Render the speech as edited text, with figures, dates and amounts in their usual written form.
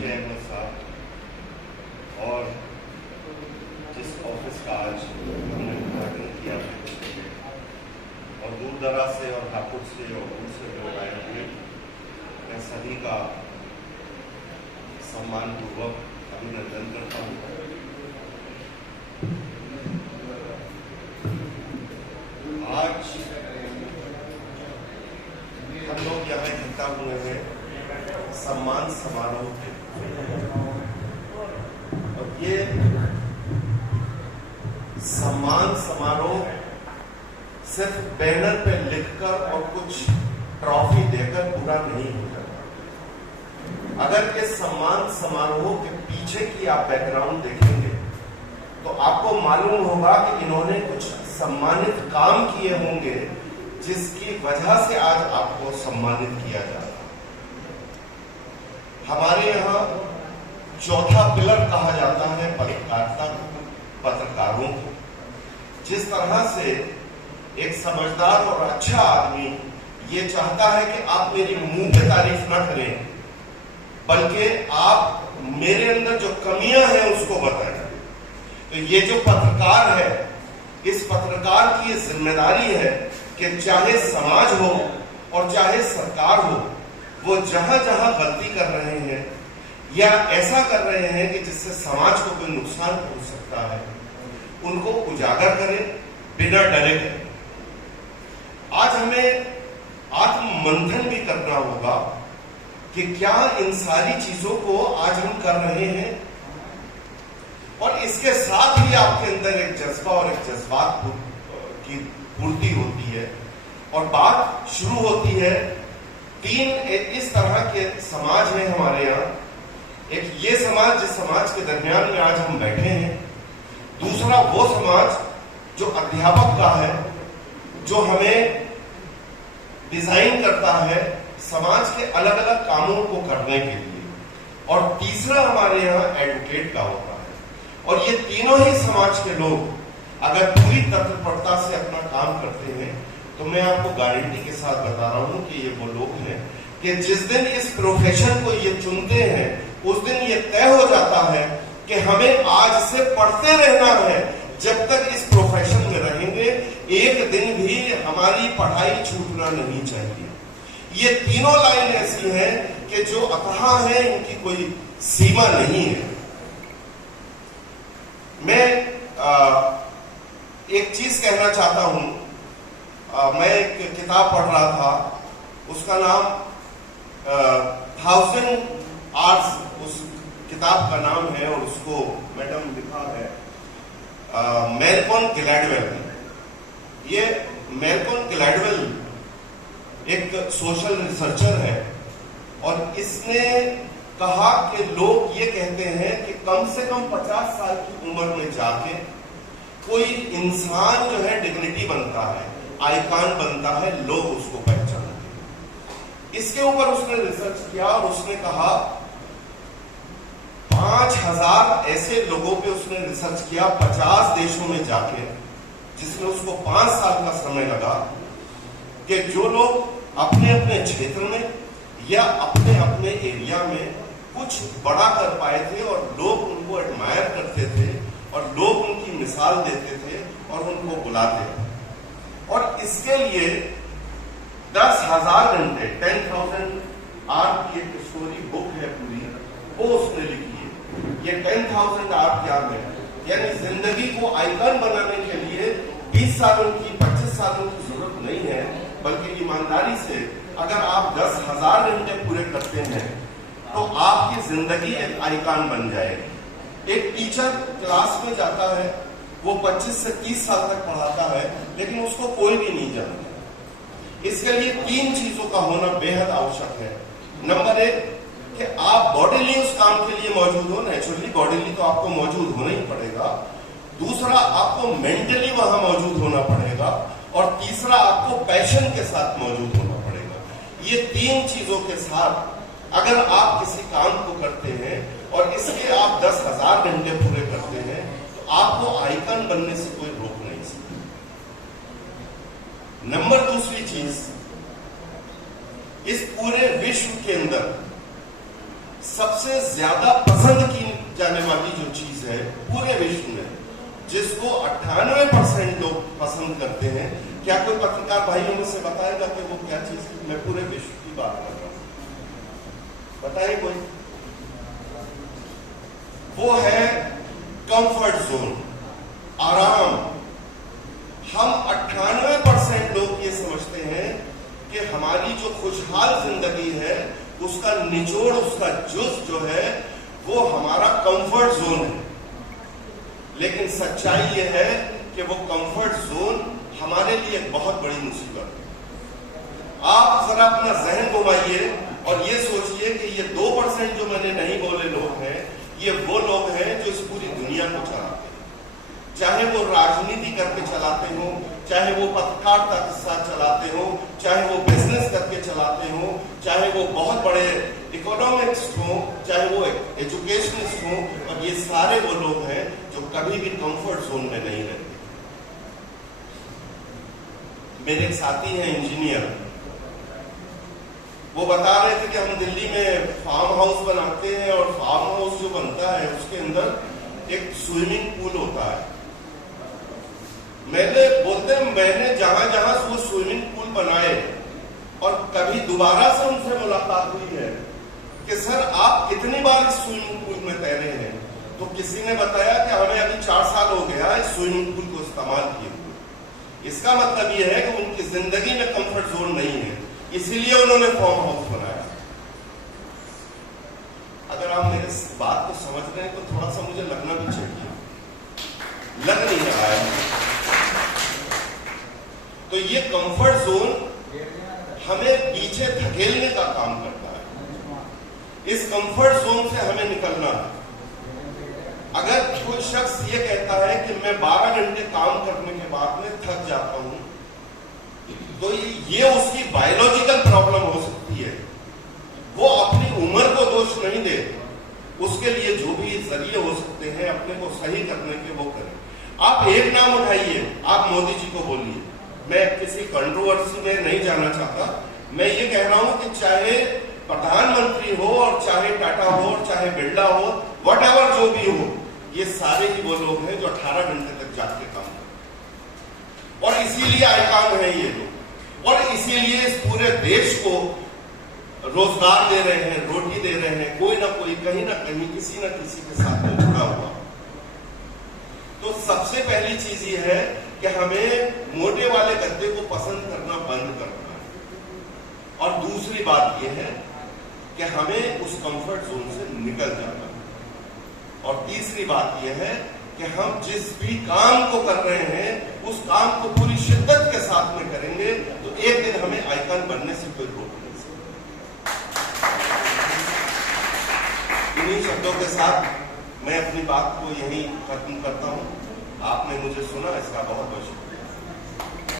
अजय अहमद साहब और जिस ऑफिस का आज हमने उद्घाटन किया और दूर दराज से और हापुड़ से और दूर से लोग आए हुए, मैं सभी का सम्मानपूर्वक अभिनंदन करता हूँ। आज हम लोग यहाँ इकट्ठा हुए हैं सम्मान समारोह के, और ये सम्मान समारोह सिर्फ बैनर पे लिखकर और कुछ ट्रॉफी देकर पूरा नहीं हो जाता। अगर ये सम्मान समारोह के पीछे की आप बैकग्राउंड देखेंगे तो आपको मालूम होगा कि इन्होंने कुछ सम्मानित काम किए होंगे जिसकी वजह से आज आपको सम्मानित किया जा रहा है। हमारे यहाँ चौथा पिलर कहा जाता है पत्रकारिता को, पत्रकारों को। जिस तरह से एक समझदार और अच्छा आदमी ये चाहता है कि आप मेरी मुंह पे तारीफ ना करें, बल्कि आप मेरे अंदर जो कमियां हैं उसको बताएं। तो ये जो पत्रकार है, इस पत्रकार की ये जिम्मेदारी है कि चाहे समाज हो और चाहे सरकार हो, वो जहां जहां गलती कर रहे हैं या ऐसा कर रहे हैं कि जिससे समाज को कोई नुकसान पहुंच सकता है, उनको उजागर करें, बिना डरे करें। आज हमें आत्ममंथन भी करना होगा कि क्या इन सारी चीजों को आज हम कर रहे हैं, और इसके साथ ही आपके अंदर एक जज्बा और एक जज्बात की पूर्ति होती है और बात शुरू होती है। तीन इस तरह के समाज हैं हमारे यहाँ। एक ये समाज जिस समाज के दरमियान में आज हम बैठे हैं, दूसरा वो समाज जो अध्यापक का है, जो हमें डिजाइन करता है समाज के अलग अलग कामों को करने के लिए, और तीसरा हमारे यहाँ एडवोकेट का होता है। और ये तीनों ही समाज के लोग अगर पूरी तत्परता से अपना काम करते हैं तो मैं आपको गारंटी के साथ बता रहा हूं कि ये वो लोग हैं कि जिस दिन इस प्रोफेशन को ये चुनते हैं उस दिन ये तय हो जाता है कि हमें आज से पढ़ते रहना है। जब तक इस प्रोफेशन में रहेंगे एक दिन भी हमारी पढ़ाई छूटना नहीं चाहिए। ये तीनों लाइन ऐसी हैं कि जो अथाह है, इनकी कोई सीमा नहीं है। मैं एक चीज कहना चाहता हूं। मैं एक किताब पढ़ रहा था, उसका नाम 1000 आवर्स उस किताब का नाम है, और उसको मैडम लिखा है मैल्कोम ग्लैडवेल। ये मैल्कोम ग्लैडवेल एक सोशल रिसर्चर है, और इसने कहा कि लोग ये कहते हैं कि कम से कम 50 साल की उम्र में जाके कोई इंसान जो है डिग्निटी बनता है, आइकॉन बनता है, लोग उसको पहचानते हैं। इसके ऊपर उसने रिसर्च किया और उसने कहा 5000 ऐसे लोगों पे उसने रिसर्च किया 50 देशों में जाके, जिसमें उसको 5 साल का समय लगा, कि जो लोग अपने अपने क्षेत्र में या अपने अपने एरिया में कुछ बड़ा कर पाए थे और लोग उनको एडमायर करते थे और लोग उनकी मिसाल देते थे और उनको बुलाते थे। और इसके लिए 10,000 घंटे 10,000 आवर की एक स्टोरी बुक है पूरी, वो उसने लिखी है। ये 10,000 आवर क्या है, यानी जिंदगी को आइकन बनाने के लिए 20 सालों की 25 सालों की जरूरत नहीं है, बल्कि ईमानदारी से अगर आप 10,000 घंटे पूरे करते हैं तो आपकी जिंदगी एक आइकॉन बन जाएगी। एक टीचर क्लास में जाता है, वो 25 से 30 साल तक पढ़ाता है, लेकिन उसको कोई भी नहीं जानता। इसके लिए 3 चीजों का होना बेहद आवश्यक है। नंबर 1 कि आप बॉडीली उस काम के लिए मौजूद हो, नेचुरली बॉडीली तो आपको मौजूद होना ही पड़ेगा। दूसरा, आपको मेंटली वहां मौजूद होना पड़ेगा, और तीसरा, आपको पैशन के साथ मौजूद होना पड़ेगा। ये 3 चीजों के साथ अगर आप किसी काम को करते हैं और इसके आप 10,000 घंटे पूरे करते हैं तो आपको आइकन बनने से कोई रोक नहीं सकता। नंबर दूसरी चीज, इस पूरे विश्व के अंदर सबसे ज्यादा पसंद की जाने वाली जो चीज है पूरे विश्व में, जिसको 98% लोग पसंद करते हैं, क्या कोई पत्रकार भाइयों मुझसे बताएगा कि वो क्या चीज है? मैं पूरे विश्व की बात कर रहा हूं, बताए कोई? वो है कंफर्ट जोन, आराम। हम 98% लोग ये समझते हैं कि हमारी जो खुशहाल जिंदगी है उसका निचोड़, उसका जुज जो है वो हमारा कंफर्ट जोन है। लेकिन सच्चाई ये है कि वो कंफर्ट जोन हमारे लिए एक बहुत बड़ी मुसीबत है। आप जरा अपना जहन घुमाइए और ये सोचिए कि ये 2% जो मैंने नहीं बोले लोग हैं, ये वो लोग हैं जो इस पूरी दुनिया को चलाते हैं। चाहे वो राजनीति करके चलाते हो, चाहे वो पत्रकारिता के साथ चलाते हो, चाहे वो बिजनेस करके चलाते हो, चाहे वो बहुत बड़े इकोनॉमिक्स हो, चाहे वो एजुकेशनिस्ट हो, और ये सारे वो लोग हैं जो कभी भी कंफर्ट जोन में नहीं रहते। मेरे साथी हैं इंजीनियर, वो बता रहे थे कि हम दिल्ली में फार्म हाउस बनाते हैं और फार्म हाउस जो बनता है उसके अंदर एक स्विमिंग पूल होता है। मैंने जहां जहां वो स्विमिंग पूल बनाए और कभी दोबारा से उनसे मुलाकात हुई है कि सर आप कितनी बार इस स्विमिंग पूल में तैरे हैं, तो किसी ने बताया कि हमें अभी 4 साल हो गया इस स्विमिंग पूल को इस्तेमाल किए हुए। इसका मतलब यह है कि उनकी जिंदगी में कंफर्ट जोन नहीं है, इसीलिए उन्होंने फार्म हाउस बनाया। अगर आप मेरे इस बात को समझ रहे हैं तो थोड़ा सा मुझे लगना भी चाहिए, लग नहीं रहा है। तो ये कंफर्ट जोन हमें पीछे धकेलने का काम करता है। इस कंफर्ट जोन से हमें निकलना है। अगर कोई शख्स ये कहता है कि मैं 12 घंटे काम करने के बाद में थक जाता हूं, तो ये उसकी बायोलॉजिकल प्रॉब्लम हो सकती है। वो अपनी उम्र को दोष नहीं दे, उसके लिए जो भी जरिए हो सकते हैं अपने को सही करने के वो करें। आप एक नाम उठाइए, आप मोदी जी को बोलिए। मैं किसी कंट्रोवर्सी में नहीं जाना चाहता, मैं ये कह रहा हूं कि चाहे प्रधानमंत्री हो और चाहे टाटा हो और चाहे बिरला हो, व्हाटएवर जो भी हो, ये सारे ही वो लोग हैं जो 18 घंटे तक जाग के काम करते हैं और इसीलिए आइकॉन है ये लोग, और इसीलिए इस पूरे देश को रोजगार दे रहे हैं, रोटी दे रहे हैं, कोई ना कोई कहीं ना कहीं किसी न किसी के साथ में जुड़ा हुआ। तो सबसे पहली चीज ये है कि हमें मोटे वाले गद्दे को पसंद करना बंद करना है, और दूसरी बात यह है कि हमें उस कंफर्ट जोन से निकल जाना है, और तीसरी बात यह है कि हम जिस भी काम को कर रहे हैं उस काम को पूरी शिद्दत के साथ में करेंगे तो एक दिन हमें आइकॉन बनने से कोई रोक नहीं सकता। इन्हीं शब्दों के साथ मैं अपनी बात को यहीं खत्म करता हूं। आपने मुझे सुना, इसका बहुत बहुत शुक्रिया।